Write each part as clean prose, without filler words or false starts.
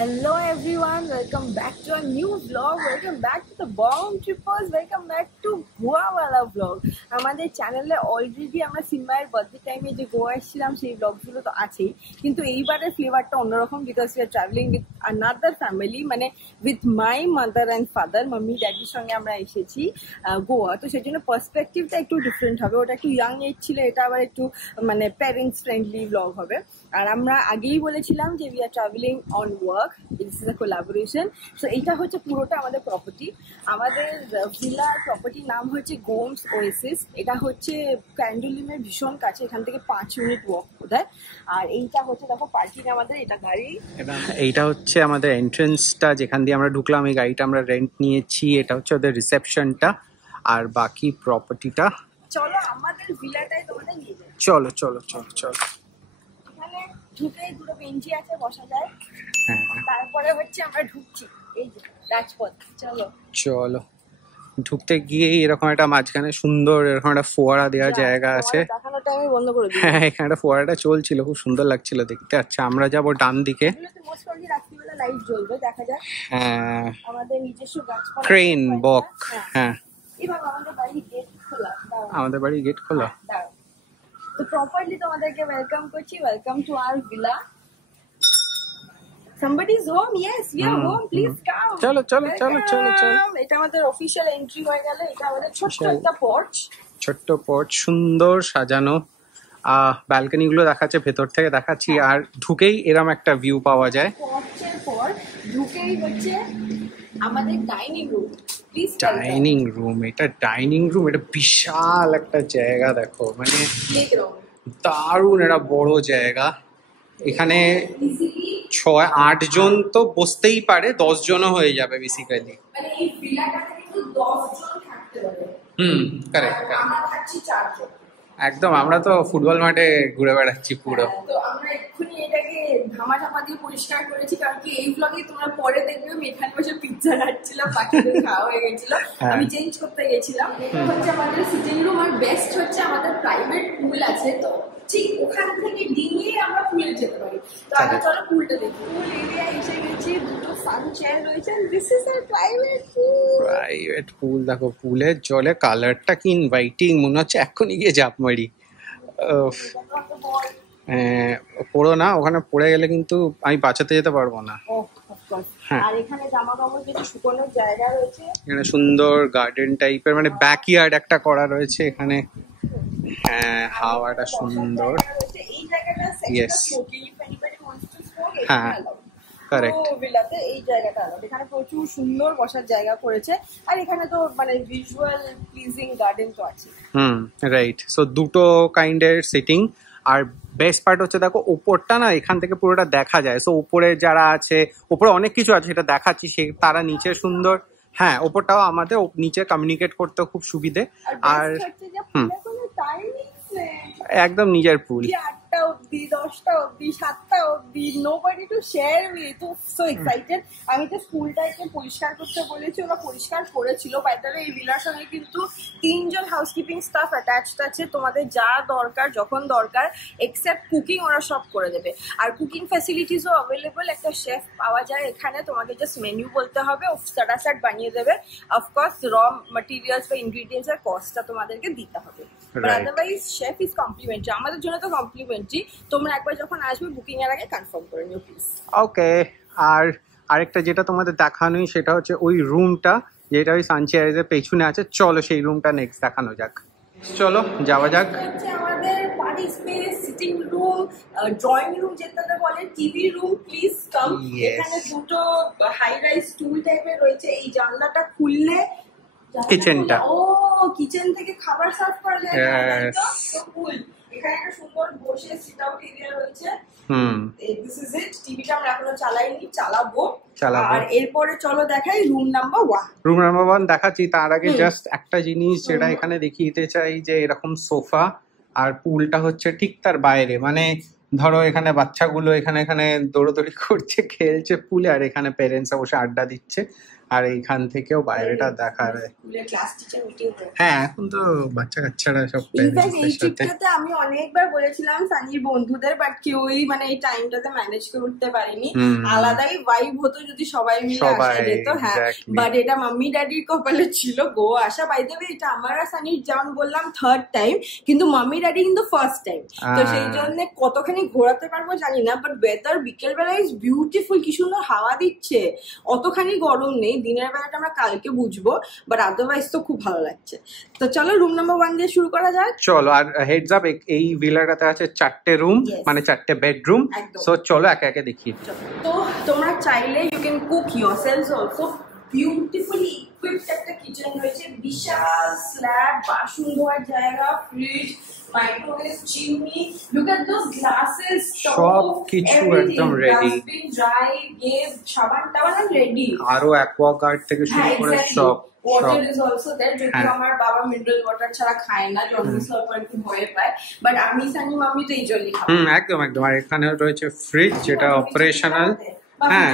Hello everyone, welcome back to a new vlog. Welcome back to the Bomb Trippers. Welcome back to Goa wala vlog. আমাদের চ্যানেলে already আমরা সিনমায়ের birthday টাইমে যে গোয়া এসেছিলাম সেই ব্লগগুলো তো আছেই, কিন্তু এইবারের ফ্লেভারটা অন্যরকম because we are travelling with another family, মানে with my mother and father, mummy ড্যাডির সঙ্গে আমরা এসেছি গোয়া। তো সেই জন্য পার্সপেক্টিভটা একটু ডিফারেন্ট হবে। ওটা একটু ইয়াং এজ ছিল, এটা আবার একটু মানে প্যারেন্টস ফ্রেন্ডলি ব্লগ হবে। আর আমরা আগেই বলেছিলাম যে we are travelling on work, this is a collaboration. So এইটা হচ্ছে পুরোটা আমাদের প্রপার্টি। আমাদের ভিলার প্রপার্টির নাম হচ্ছে গোমস ওয়েসিস। এটা হচ্ছে ক্যান্ডোলিমের ভীষণ কাছে, এখান থেকে 5 মিনিট ওয়াক বোধহয়। আর এইটা হচ্ছে দেখো পার্কিং আমাদের, এটা গাড়ি। এইটা হচ্ছে আমাদের এন্ট্রেন্সটা, যেখান দিয়ে আমরা ঢুকলাম। এই গাড়িটা আমরা রেন্ট নিয়েছি। এটা হচ্ছে ওদের রিসেপশনটা, আর বাকি প্রপার্টিটা। চলো আমাদের ভিলাটাই তোমাদের নিয়ে যাই। চলো চলো চলো চলো। এখানে ঢুকে দুটো বেঞ্চি আছে, বসা যায়। হ্যাঁ, তারপরে হচ্ছে আমরা ঢুকছি এই যে রাজপথ। চলো চলো। ঢুকতে গিয়েই এরকম একটা মাঝখানে সুন্দর এরকম একটা ফোয়ারা দেওয়ার জায়গা আছে। দেখানোটা আমি বন্ধ করে দিই। হ্যাঁ, এখানে একটা ফোয়ারাটা চলছিল, খুব সুন্দর লাগছিল দেখতে। আচ্ছা, আমরা যাবো ডান দিকে। মোস্ট প্রবাবলি রাত্রিবেলা লাইট জ্বলবে, দেখা যাক। হ্যাঁ, আমাদের নিজস্ব গাছপালা, ক্রেন বক। হ্যাঁ, এভাবে আমাদের বাড়ির গেট খোলা। আমাদের বাড়ির গেট খোলা। তো প্রপারলি তোমাদেরকে ওয়েলকাম করছি। Welcome to our villa. Somebody's home. Yes, we are home. Please come. চলো চলো চলো চলো চলো। এটা আমাদের অফিশিয়াল এন্ট্রি হয়ে গেল। এটা আমাদের ছোট্ট একটা পোর্চ। ছোট্ট পোর্চ, সুন্দর সাজানো। ব্যালকনি গুলো দেখাচ্ছে, ভেতর থেকে দেখাচ্ছি। আর ঢুকেই এরম একটা ভিউ পাওয়া যায়। পোর্চের পর ঢুকেই হচ্ছে আমাদের dining room. Please dining room, এটা ডাইনিং রুম। এটা বিশাল একটা জায়গা, দেখো মানে দারুণ একটা বড় জায়গা। এখানে 6-8 জন তো বসতেই পারে, 10 জনও হয়ে যাবে বেসিক্যালি। মানে এই ভিলাটাতে কিন্তু 10 জন থাকতে পারে। কারেক্ট। আমরা থাকছি 4 জন। একদম, আমরা তো ফুটবল মাঠে ঘুরে বেড়াচ্ছি পুরো। তো আমরা এক্ষুনি এটাকে ধামা দিয়ে পরিষ্কার করেছি, কারণ কি এই ব্লগে তোমরা পরে দেখবে আমি এখানে বসে পিৎজা খাচ্ছিলাম, পাখিদের খাওয়া হয়ে গেছিল, আমি চেঞ্জ করতে গেছিলাম। এটা হচ্ছে আমাদের সিটিং রুম। আর বেস্ট হচ্ছে আমাদের প্রাইভেট পুল আছে, তো ঠিক ওখান থেকে ডিঙিয়ে আমরা পুলে যেতে পারি। তো আমরা চলো পুলটা দেখি। পুল এরিয়া এসে গেছি, দুটো সান চেয়ার রয়েছে। This is our private pool. Private pool দেখো, পুলের জলে কালারটা কি ইনভাইটিং, মনে হচ্ছে এক্ষুনি গিয়ে ঝাঁপ মারি। পড়ো না, ওখানে পড়ে গেলে কিন্তু আমি বাঁচাতে যেতে পারবো না। আর এখানে জামা কাপড় কিছু শুকোনোর জায়গা রয়েছে। এখানে সুন্দর গার্ডেন টাইপের, মানে ব্যাকইয়ার্ড একটা করা রয়েছে এখানে। হ্যাঁ, হাওয়াটা সুন্দর। ইয়েস, হ্যাঁ কারেক্ট। ভিলাতে এই জায়গাটা আলাদা, এখানে প্রচুর সুন্দর বসার জায়গা করেছে। আর এখানে তো মানে ভিজুয়াল প্লিজিং গার্ডেন তো আছে। রাইট। সো দুটো কাইন্ডের সিটিং। আর বেস্ট পার্ট হচ্ছে দেখো, ওপরটা না এখান থেকে পুরোটা দেখা যায়। সো উপরে যারা আছে, উপরে অনেক কিছু আছে সেটা দেখাচ্ছি, সে তারা নিচে সুন্দর। হ্যাঁ, ওপরটাও আমাদের, নিচে কমিউনিকেট করতে খুব সুবিধে। আর একদম নিজের পুল। 8টা অব্দি, 10টা অব্দি, 7টা অব্দি, nobody to share with. So excited. আমি তো স্কুলটাকে পরিষ্কার করতে বলেছি, ওরা পরিষ্কার করেছিল। বাই দ্য ওয়ে এই ভিলার সঙ্গে কিন্তু 3 জন হাউসকিপিং স্টাফ অ্যাটাচড আছে। তোমাদের যা দরকার যখন দরকার এক্সেপ্ট কুকিং ওরা সব করে দেবে। আর কুকিং ফ্যাসিলিটিসও অ্যাভেলেবল। একটা শেফ পাওয়া যায় এখানে, তোমাকে জাস্ট মেনু বলতে হবে, ও সাটাসাট বানিয়ে দেবে। অফকোর্স র ম্যাটেরিয়ালস বা ইনগ্রিডিয়েন্টস এর কস্টটা তোমাদেরকে দিতে হবে। আদারওয়াইজ শেফ ইজ কমপ্লিমেন্টারি, আমাদের জন্য তো কমপ্লিমেন্টারি। তোমরা একবার যখন আসবে বুকিং এর আগে কনফার্ম করে নিও প্লিজ। ওকে। আর আরেকটা যেটা তোমাদের দেখানোই, সেটা হচ্ছে ওই রুমটা যেটা ওই সানচেয়ারের পেছনে আছে। চলো সেই রুমটা নেক্সট দেখানো যাক। চলো যাওয়া যাক। হচ্ছে আমাদের party space, sitting room, drawing room যেটাকে বলে, টিভি রুম। Please come. এখানে দুটো হাই রাইজ টুল টাইপের রয়েছে। এই জানলাটা খুললে কিচেনটা, ও কিচেন থেকে খাবার সার্ভ করা যায়। তো কুল। এখানে একটা সুন্দর বসে সিট আউট এরিয়া রয়েছে। This is it. টিভিটা আমরা এখনো চালাইনি, চালাবো। আর এরপরে চলো দেখাই রুম নাম্বার 1। রুম নাম্বার 1 দেখাচ্ছি। তার আগে জাস্ট একটা জিনিস যেটা এখানে দেখিয়ে দিতে চাই, যে এরকম সোফা আর পুলটা হচ্ছে ঠিক তার বাইরে। মানে ধরো এখানে বাচ্চাগুলো এখানে দৌড়াদৌড়ি করছে, খেলছে পুলে, আর এখানে প্যারেন্টসরা বসে আড্ডা দিচ্ছে। আর এইখান থেকেও বাইরেটা দেখা যায়। Class teacher meeting. হ্যাঁ, এখন তো বাচ্চা কাচ্চারা সব ইনফ্যাক্ট এই প্যারেন্টসদের সাথে। ট্রিপটাতে আমি অনেকবার বলেছিলাম সানির বন্ধুদের, বাট কেউই মানে এই টাইমটাতে ম্যানেজ করে উঠতে পারিনি। আলাদাই ভাইব হতো যদি সবাই মিলে আসা যেত। হ্যাঁ, বাট এটা মাম্মি ড্যাডির কপালে ছিল গোয়া আসা। বাই দ্য ওয়ে এটা আমার আর সানির যেমন বললাম থার্ড টাইম, কিন্তু মাম্মি ড্যাডি কিন্তু ফার্স্ট টাইম। তো সেই জন্য কতখানি ঘোরাতে পারবো জানি না, বাট ওয়েদার বিকেল বেলা ইজ বিউটিফুল, কি সুন্দর হাওয়া দিচ্ছে, অতখানি গরম নেই। দিনের বেলাটা আমরা কালকে বুঝবো, বাট আদারওয়াইজ তো খুব ভালো লাগছে। তো চলো রুম নাম্বার 1 দিয়ে শুরু করা যাক। চলো, আর হেডস আপ, এই ভিলাটাতে আছে 4টে রুম, মানে 4টে বেডরুম। সো চলো একে একে দেখি। তো তোমরা চাইলে you can cook yourselves also. Beautifully equipped একটা কিচেন রয়েছে, বিশাল স্ল্যাব, বাসন ধোয়ার জায়গা, fridge, microwave, chimney. Look at those glasses, সব কিছু একদম রেডি। ডাস্টবিন, ড্রাই, গেভ, সাবান টাবান রেডি। আরো অ্যাকোয়াগার্ড থেকে শুরু করে সব। Water is also there. যদিও আমার বাবা মিনারেল ওয়াটার ছাড়া খায় না, জন্ডিস হওয়ার পর একটু ভয় পায়, বাট আমি সানি মাম্মি তো এই জলই খাই। একদম একদম। আর এখানে রয়েছে ফ্রিজ, যেটা অপারেশনাল। হ্যাঁ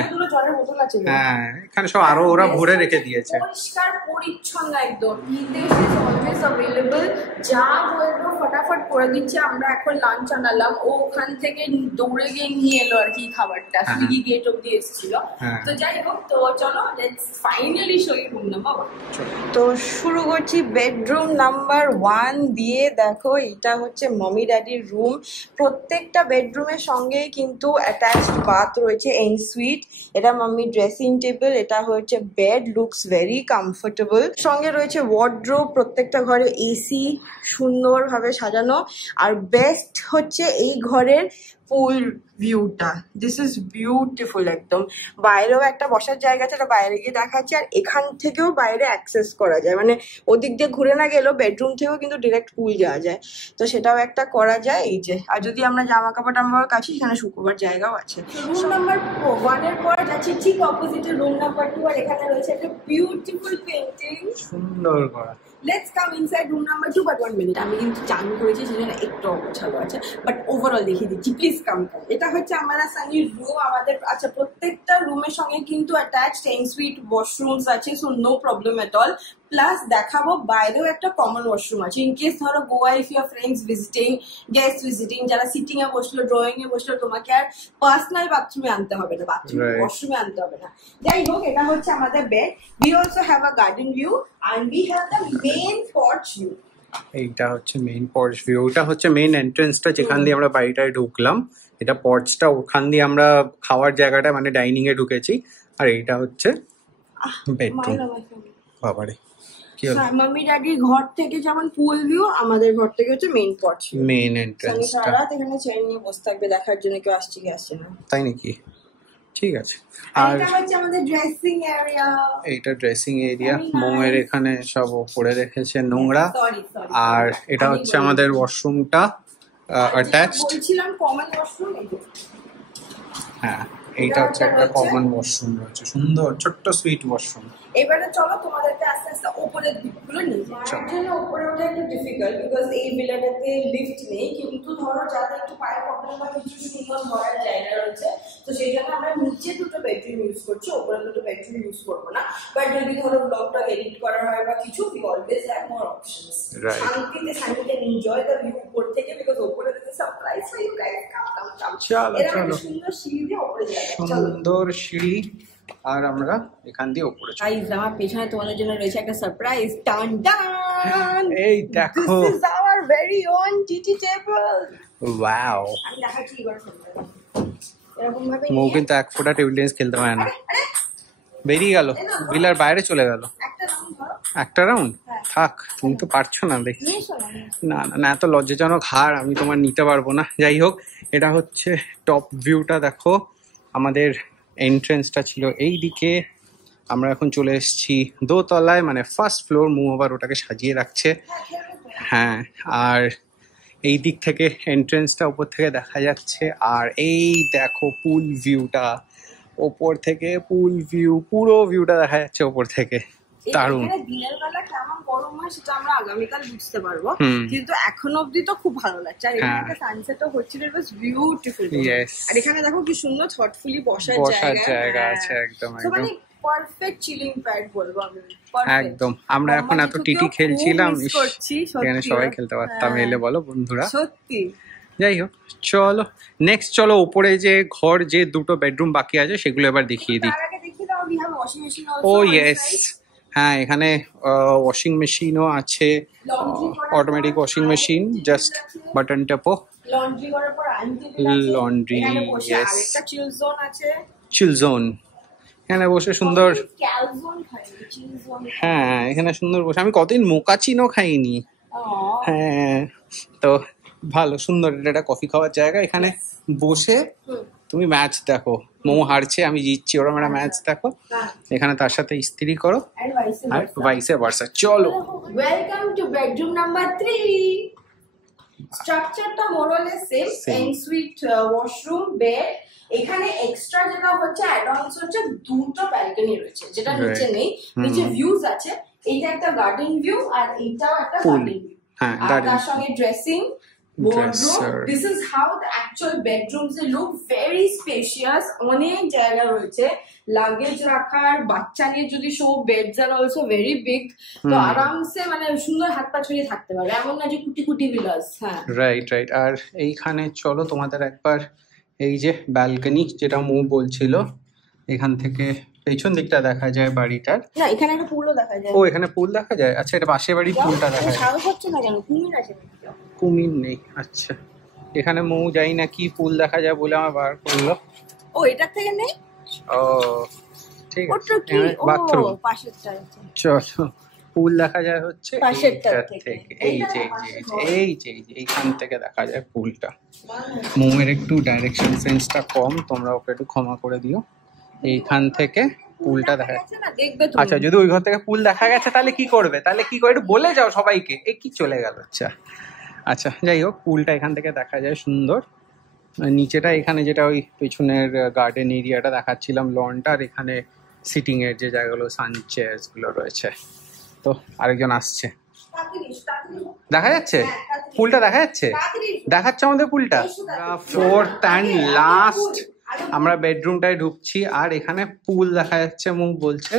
হ্যাঁ, এখানে সব আরো ওরা ভরে রেখে দিয়েছে, পরিষ্কার পরিচ্ছন্ন একদম। অলওয়েজ অ্যাভেলেবল, যা বলবো ফটাফট করে দিচ্ছে। আমরা এখন লাঞ্চ আনালাম, ও ওখান থেকে দৌড়ে গিয়ে নিয়ে এলো আর কি খাবারটা, সুইগি গেট অব্দি এসেছিল। তো যাই হোক, তো চলো let's finally show you room number 1। তো শুরু করছি বেডরুম নাম্বার 1 দিয়ে। দেখো এটা হচ্ছে মামি ড্যাডির রুম। প্রত্যেকটা বেডরুমের সঙ্গে কিন্তু অ্যাটাচড বাথ রয়েছে, সুইট। এটা মাম্মি ড্রেসিং টেবিল, এটা হচ্ছে বেড, লুকস ভেরি কমফোর্টেবল। সঙ্গে রয়েছে ওয়ার্ড্রোব, প্রত্যেকটা ঘরে এসি সুন্দরভাবে সাজানো। আর বেস্ট হচ্ছে এই ঘরের পুল ভিউটা, দিস ইজ বিউটিফুল একদম। বাইরেও একটা বসার জায়গা আছে, এটা বাইরে গিয়ে দেখাচ্ছি। আর এখান থেকেও বাইরে অ্যাক্সেস করা যায়, মানে ওদিক দিয়ে ঘুরে না গেলেও বেডরুম থেকেও কিন্তু ডিরেক্ট পুল যাওয়া যায়। তো সেটাও একটা করা যায় এই যে। আর যদি আমরা জামা কাপড় টামা কাছি, সেখানে শুকোবার জায়গাও আছে। রুম নাম্বার 1 এর পর যাচ্ছি ঠিক অপোজিটে রুম নাম্বার 2, আর এখানে রয়েছে একটা বিউটিফুল পেন্টিং, সুন্দর করা। Let's come inside room number 2, but 1 minute, আমি কিন্তু চান করেছি সেজন্য একটু অগোছালো আছে, বাট ওভারঅল দেখিয়ে দিচ্ছি, প্লিজ কাম। এটা হচ্ছে আমার সানির রুম। আমাদের আচ্ছা প্রত্যেকটা রুমের সঙ্গে কিন্তু অ্যাটাচড এনসুইট ওয়াশরুমস আছে, so no problem at all. Plus দেখাবো বাইরেও একটা কমন ওয়াশরুম আছে, ইন কেস ধরো Goa if your friends visiting, guest visiting, যারা সিটিং এ বসলো, ড্রয়িং এ বসলো, তোমাকে আর পার্সোনাল বাথরুমে আনতে হবে না, বাথরুম ওয়াশরুমে আনতে হবে না। যাই হোক, এটা হচ্ছে আমাদের bed. We also have a garden view and we have the main porch view. এইটা হচ্ছে মেইন পর্চ ভিউ, ওটা হচ্ছে মেইন এন্ট্রান্সটা যেখান দিয়ে আমরা বাড়িটায় ঢুকলাম। এটা পর্চটা, ওখান দিয়ে আমরা খাওয়ার জায়গাটা মানে ডাইনিং এ ঢুকেছি। আর এইটা হচ্ছে বেডরুম। বাবারে কি হলো, মাম্মি ড্যাডির ঘর থেকে যেমন পুল ভিউ, আমাদের ঘর থেকে হচ্ছে মেইন পর্চ, মেইন এন্ট্রান্সটা। সারা রাত এখানে চেয়ার নিয়ে বসে থাকবে দেখার জন্য কেউ আসছে কি আসছে না। তাই নাকি? ঠিক আছে। আর এটা হচ্ছে আমাদের ড্রেসিং এরিয়া। এইটা ড্রেসিং এরিয়া, মোমের এখানে সব উপরে রেখেছে নোংরা। আর এটা হচ্ছে আমাদের ওয়াশরুমটা অ্যাটাচড। বলছিলাম কমন ওয়াশরুম। হ্যাঁ, এইটা হচ্ছে একটা কমন ওয়াশরুম রয়েছে, সুন্দর ছোট্ট সুইট ওয়াশরুম। এবারে চলো তোমাদেরকে আস্তে আস্তে উপরের দিকগুলো নিয়ে যাই। আমার জন্য উপরে ওঠা একটু ডিফিকাল্ট, বিকজ এই ভিলাটাতে লিফট নেই, কিন্তু ধরো যাদের একটু পায়ের প্রবলেম বা কিছু সুন্দর ধরার জায়গা রয়েছে, তো সেই জন্য আমরা নিচে দুটো বেডরুম ইউজ করছি, উপরে দুটো বেডরুম ইউজ করবো না। বাট যদি ধরো ব্লগটা এডিট করা হয় বা কিছু, we always have more options. শান্তিতে শান্তিতে এনজয় দ্য ভিউ উপর থেকে, বিকজ উপরে দিতে সারপ্রাইজ ফর ইউ গাইস। চলো চলো, সুন্দর সিঁড়ি দিয়ে উপরে যাই, সুন্দর সিঁড়ি। আর আমরা এখান দিয়ে উপরে যাই। গাইস, আমার পেছনে তোমাদের জন্য রয়েছে একটা সারপ্রাইজ। টান টান, এই দেখো, this is hour very on TT table. Wow, আমি দেখাচ্ছি এবার এরকম ভাবে মৌ কিন্তু এক ফোঁটা টেবিল টেনিস খেলতে পারে না, বেরিয়ে গেল, ভিলার বাইরে চলে গেল। একটা রাউন্ড থাক, তুমি তো পারছো না দেখি। না না না, এত লজ্জাজনক হার আমি তোমার নিতে পারবো না। যাই হোক, এটা হচ্ছে টপ ভিউটা। দেখো, আমাদের এন্ট্রেন্সটা ছিল এই দিকে, আমরা এখন চলে এসেছি দোতলায়, মানে ফার্স্ট ফ্লোর। মু আবার ওটাকে সাজিয়ে রাখছে। হ্যাঁ, আর এই দিক থেকে এন্ট্রেন্সটা উপর থেকে দেখা যাচ্ছে। আর এই দেখো পুল ভিউটা, ওপর থেকে পুল ভিউ, পুরো ভিউটা দেখা যাচ্ছে ওপর থেকে। দারুণ। দিনের বেলা কেমন গরম হয় সেটা আমরা আগামীকাল বুঝতে পারবো, কিন্তু এখন অব্দি তো খুব ভালো লাগছে। আর এখানে সানসেটও হচ্ছিল, ইট ওয়াজ বিউটিফুল। আর এখানে দেখো কি সুন্দর থটফুলি বসার জায়গা আছে, একদম একদম। পারফেক্ট চিলিং প্যাড বলবো আমি। একদম, আমরা এখন এত টিটি খেলছিলাম, এখানে সবাই খেলতে পারতাম, হ্যাঁ। এলে বলো বন্ধুরা। সত্যি। যাই হোক, চলো নেক্সট, চলো উপরে যে ঘর, যে দুটো বেডরুম বাকি আছে সেগুলো এবার দেখিয়ে দিই। তার আগে দেখিয়ে দাও, we have washing machine also ও on ইয়েস, site. হ্যাঁ এখানে ওয়াশিং মেশিনও আছে, automatic washing machine, just button টেপো। লন্ড্রি করার পর আয়রন টেবিল আছে, লন্ড্রি, এখানে বসে ইয়েস, আরেকটা চিল জোন আছে, চিল জোন, এখানে বসে সুন্দর। ক্যাল জোন খাইনি, চিল জোন। হ্যাঁ এখানে সুন্দর বসে, আমি কতদিন মোকাচিনও খাইনি। হ্যাঁ তো ভালো সুন্দর, এটা একটা কফি খাওয়ার জায়গা, এখানে বসে তুমি ম্যাচ দেখো, মোমো হারছে আমি জিতছি, ওরকম একটা ম্যাচ দেখো এখানে, তার সাথে ইস্ত্রি করো আর ভাইসে ভার্সা। চলো ওয়েলকাম টু বেডরুম নাম্বার 3। স্ট্রাকচারটা মোরলেস সেম, এনসুইট ওয়াশরুম, বেড। এখানে এক্সট্রা যেটা হচ্ছে অ্যাড-অনস হচ্ছে দুটো ব্যালকনি রয়েছে, যেটা নিচে নেই, নিচে ভিউজ আছে, এইটা একটা গার্ডেন ভিউ আর এইটাও একটা গার্ডেন ভিউ, হ্যাঁ আর তার সঙ্গে dressing wardrobe. This is how the actual bedrooms look, very spacious, অনেক জায়গা রয়েছে লাগেজ রাখার, বাচ্চা নিয়ে যদি show, beds are also very big, তো আরামসে মানে সুন্দর হাত পা ছড়িয়ে থাকতে পারবে, এমন না যে কুটি কুটি বিলাস। হ্যাঁ রাইট রাইট। আর এইখানে চলো তোমাদের একবার এই যে ব্যালকনি, যেটা মু বলছিল, এখান থেকে পেছন দিকটা দেখা যায় বাড়িটার। না এখানে একটা পুলও দেখা যায়। ও এখানে পুল দেখা যায়, আচ্ছা এটা পাশের বাড়ির পুলটা দেখা যায়। সাহস হচ্ছে না কেন, কুমির আছে? কুমির নেই, আচ্ছা এখানে মৌ যাই না কি পুল দেখা যায় বলে আমার বার করলো। ও এটার থেকে নেই, ও ঠিক আছে, ওটা কি? ও বাথরুম, পাশেরটা আছে। চলো পুল দেখা যায় হচ্ছে পাশেরটা থেকে, এই যে এই যে এইখান থেকে দেখা যায় পুলটা। মৌয়ের একটু ডাইরেকশন সেন্সটা কম, তোমরা ওকে একটু ক্ষমা করে দিও। এইখান থেকে পুলটা দেখা যাচ্ছে না, দেখবে তুমি। আচ্ছা যদি ওই ঘর থেকে পুল দেখা গেছে তাহলে কি করবে, তাহলে কি করে একটু বলে যাও সবাইকে, এই কি চলে গেল। আচ্ছা আচ্ছা যাই হোক, পুলটা এখান থেকে দেখা যায় সুন্দর। নিচেটা এখানে যেটা ওই পেছনের গার্ডেন এরিয়াটা দেখাচ্ছিলাম, লনটা, আর এখানে সিটিং এর যে জায়গাগুলো, সানচেয়ার্স গুলো রয়েছে। তো আরেকজন আসছে, দেখা যাচ্ছে পুলটা, দেখা যাচ্ছে, দেখাচ্ছে আমাদের পুলটা। ফোর্থ অ্যান্ড লাস্ট আমরা বেডরুমটায় ঢুকছি, আর এখানে পুল দেখা যাচ্ছে, মুখ বলছে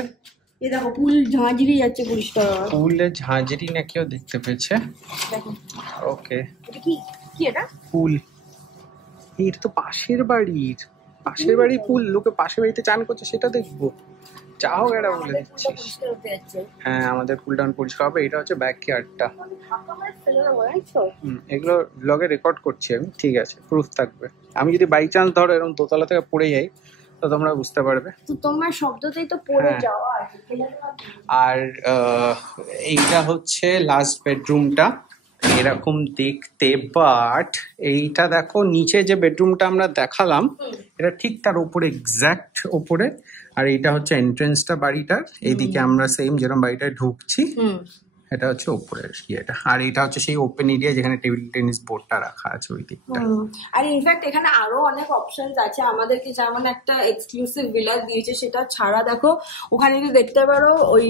এই দেখো পুল ঝাঁঝরি যাচ্ছে পরিষ্কার, পুলের ঝাঁঝরি না কেউ দেখতে পেয়েছে। দেখো ওকে, এটা কি কি এটা পুল, এটা তো পাশের বাড়ির পুল, লোকে পাশের বাড়িতে চান করছে সেটা দেখবো, যা হোক এটা বলে দিচ্ছিস। হ্যাঁ আমাদের পুলটা পরিষ্কার হবে, এটা হচ্ছে ব্যাক ইয়ার্ডটা। এগুলো ব্লগে রেকর্ড করছি আমি, ঠিক আছে, প্রুফ থাকবে। আমি যদি বাই চান্স ধরো এরকম দোতলা থেকে পড়ে যাই তো তোমরা বুঝতে পারবে। তো তোমার শব্দতেই তো পড়ে যাওয়া আছে। আর এইটা হচ্ছে লাস্ট বেডরুমটা, এরকম দেখতে, বাট এইটা দেখো নিচে যে বেডরুমটা আমরা দেখালাম এটা ঠিক তার উপরে, এক্স্যাক্ট উপরে। আর এইটা হচ্ছে এন্ট্রেন্সটা বাড়িটার, এইদিকে আমরা সেম যেরকম বাড়িটায় ঢুকছি, এটা হচ্ছে উপরের ইয়েটা। আর এটা হচ্ছে সেই ওপেন এরিয়া যেখানে টেবিল টেনিস বোর্ডটা রাখা আছে ওই দিকটা। আর ইনফ্যাক্ট এখানে আরো অনেক অপশনস আছে আমাদেরকে, যেমন একটা এক্সক্লুসিভ ভিলা দিয়েছে, সেটা ছাড়া দেখো ওখানে যদি দেখতে পারো ওই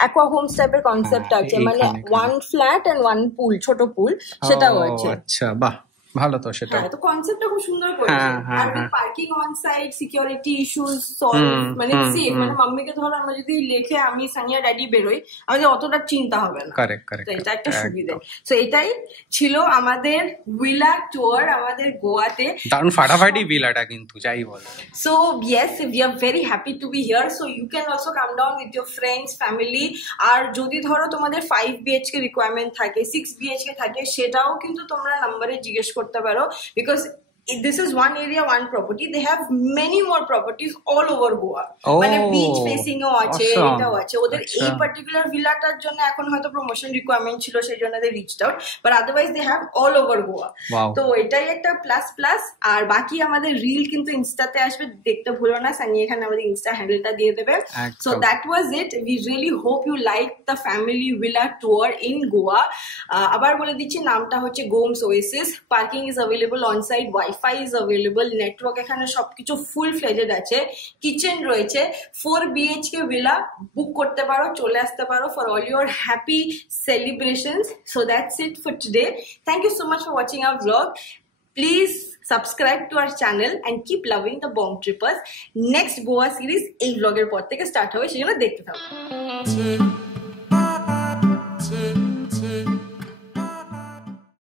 অ্যাকোয়া হোমস টাইপের কনসেপ্ট আছে, মানে 1 ফ্ল্যাট এন্ড 1 পুল, ছোট পুল, সেটাও আছে। আচ্ছা বাহ, ভালো তো সেটা। তো কনসেপ্টটা খুব সুন্দর করেছে। আর parking on side, security issues solve, মানে সেফ, মানে মাম্মিকে ধরো আমরা যদি লেখে আমি সানিয়া ড্যাডি বেরোই, আমাদের অতটা চিন্তা হবে না। কারেক্ট কারেক্ট, এটা একটা সুবিধা। সো এটাই ছিল আমাদের ভিলা ট্যুর আমাদের গোয়াতে। দারুণ ফাটাফাটি ভিলাটা কিন্তু, যাই বল। So yes, we are very happy to be here, so you can also come down with your friends, family. আর যদি ধরো তোমাদের 5 BHK রিকোয়ারমেন্ট থাকে, 6 BHK থাকে, সেটাও কিন্তু তোমরা নাম্বারে জিজ্ঞেস করতে পারো, because this is one area, one property. They have many more properties all over Goa. মানে বিচ ফেসিং ও আছে, এটাও আছে। ওদের এই পার্টিকুলার ভিলাটার জন্য এখন হয়তো প্রমোশন রিকোয়ারমেন্ট ছিল, সেই জন্য they reached out, but otherwise they have all over Goa. তো এটাই একটা প্লাস প্লাস। আর বাকি আমাদের রিল কিন্তু ইনস্টাতে আসবে, দেখতে ভুলো না, সানি এখানে আমাদের ইনস্টা হ্যান্ডেলটা দিয়ে দেবে। So that was it. We really hope you liked the family villa tour in Goa. আবার বলে দিচ্ছি, নামটা হচ্ছে Gomes oasis. Parking is available on site, wifi is available, network এখানে সবকিছু ফুল ফ্লেজেড আছে, কিচেন রয়েছে। 4 BHK ভিলা বুক করতে পারো, চলে আসতে পারো for all your happy celebrations. So that's it for today. Thank you so much for watching our blog. Please subscribe to our channel and keep loving the Bong Trippers. Next Goa series এই ব্লগের পর থেকে start হবে, সেজন্য দেখতে থাকো।